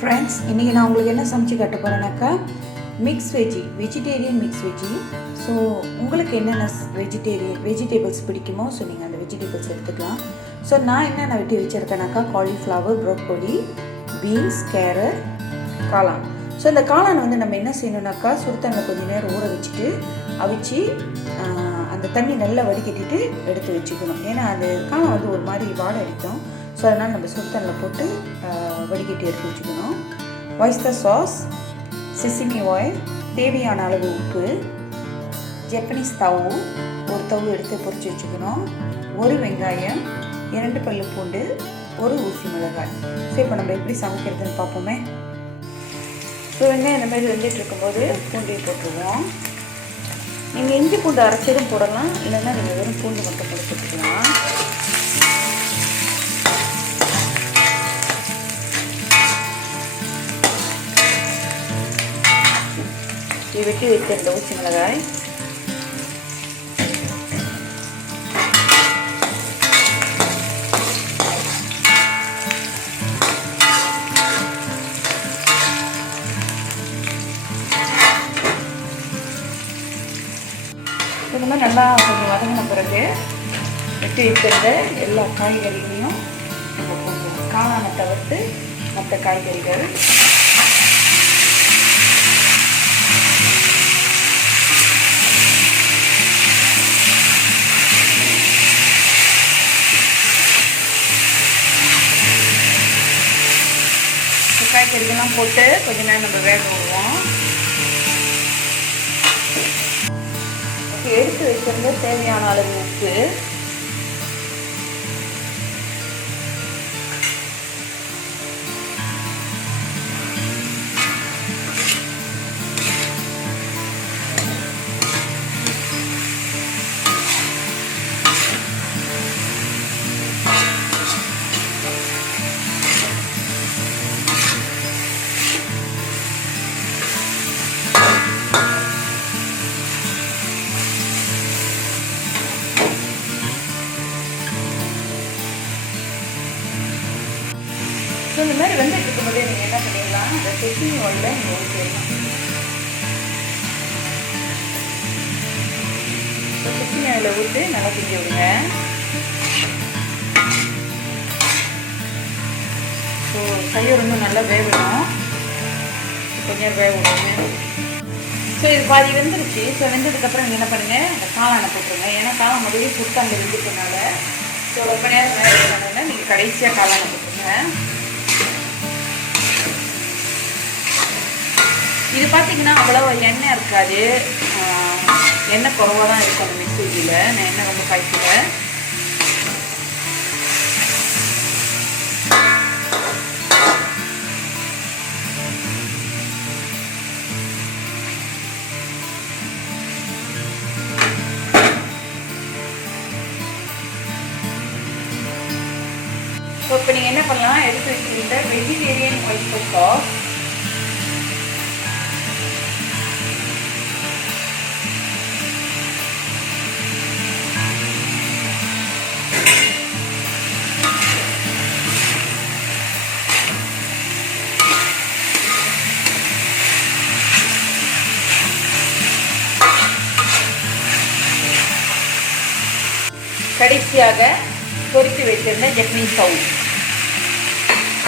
Friends, இன்றைக்கி நான் உங்களுக்கு என்ன சமைச்சு கட்ட போகிறேன்னாக்கா வெஜிடேரியன் மிக்ஸ் வெஜ்ஜி. ஸோ உங்களுக்கு என்னென்ன வெஜிடேபிள்ஸ் பிடிக்குமோ ஸோ நீங்கள் அந்த வெஜிடேபிள்ஸ் எடுத்துக்கலாம். ஸோ நான் என்னென்ன வெட்டி வச்சுருக்கேனாக்கா காலிஃப்ளவர், ப்ரோக்கோலி, பீன்ஸ், கேரட், காளான். ஸோ இந்த காளான் வந்து நம்ம என்ன செய்யணுன்னாக்கா சுடுதண்ணில் கொஞ்சம் நேரம் ஊற வச்சுட்டு அவிச்சு அந்த தண்ணி நல்லா வடிகட்டிட்டு எடுத்து வச்சுக்கணும். ஏன்னா அந்த காளான் வந்து ஒரு மாதிரி வாடை அடிக்கும். ஸோ அதனால் நம்ம சுடுதண்ணில் போட்டு வடிகட்டி எடுத்து வச்சுக்கணும். ஒய்ஸ்டர் சாஸ், செசமி ஆயில், தேவையான அளவு உப்பு, ஜப்பனீஸ் தவு ஒரு தவு எடுத்து பொரிச்சு வச்சுக்கணும், ஒரு வெங்காயம், 2 பல்லு பூண்டு, ஒரு ஊசி மிளகாய். ஸோ இப்போ நம்ம எப்படி சமைக்கிறதுன்னு பார்ப்போமே. ஸோ வெங்காயம் இந்த மாதிரி வெந்துட்டு இருக்கும்போது பூண்டையும் போட்டுருவோம். நீங்கள் இஞ்சி பூண்டு அரைச்சதும் போடலாம், இல்லைன்னா நீங்கள் வெறும் பூண்டு மட்டும் போட்டுக்கலாம். வெட்டி வைத்திருந்த ஊசி மிளகாய், இந்த மாதிரி நல்லா கொஞ்சம் வதங்கின பிறகு வெட்டி வைத்திருந்த எல்லா காய்கறிகளையும் நம்ம போடுவோம். காளானை தவிர்த்து மற்ற காய்கறிகள், காய்கறிகள்லாம் போட்டு கொஞ்ச நேரம் நம்ம வேக விடுவோம். எடுத்து வச்சிருந்த தேவையான அளவு உப்பு, ஸோ இந்த மாதிரி வந்துட்டு இருக்கும்போதே நீங்கள் என்ன பண்ணிடலாம், அந்த செசமி ஆயிலில் நீங்கள் ஊற்றிடலாம். செசமி ஆயிலில் ஊற்றி நல்லா கிண்டி விடுங்க. ஸோ கையை ரொம்ப நல்லா வேகணும், கொஞ்சம் வேக விடுங்க. ஸோ இது பாதி வெந்துருச்சு. ஸோ வெந்ததுக்கப்புறம் நீங்கள் என்ன பண்ணுங்கள், அந்த காளானை போட்டுருங்க. ஏன்னா காளான் முதலே சுத்தாங்க வெந்துட்டனால ஸோ ரொம்ப நேரம் வேக வைக்கணும்னா நீங்கள் கடைசியாக காளானை போட்டுருங்க. இது பார்த்தீங்கன்னா அவ்வளோ எண்ணெய் இருக்காது, எண்ணெய் குறவாக தான் இருக்கும் அந்த மிக்ஸ் வெஜ்ஜில். நான் எண்ணெய் ரொம்ப காய்க்கல. இப்போ நீங்கள் என்ன பண்ணலாம், எடுத்து வச்சுருந்த வெஜிடேரியன் ஒயிஸ்டர் சாஸ், கடைசியாக பொரித்து வைத்திருந்த ஜப்பனீஸ் தவு.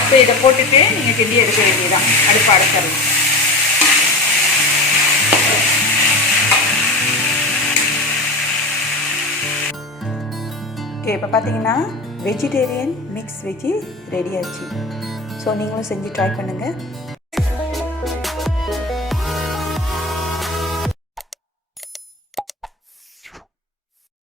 ஸோ இதை போட்டுட்டு நீங்கள் கிண்டி எடுக்க வேண்டியதான். அடுப்பு அடைச்சிடலாம். ஓகே, இப்போ பார்த்தீங்கன்னா வெஜிடேரியன் மிக்ஸ் வெஜ்ஜி ரெடி ஆச்சு. ஸோ நீங்களும் செஞ்சு ட்ரை பண்ணுங்கள்.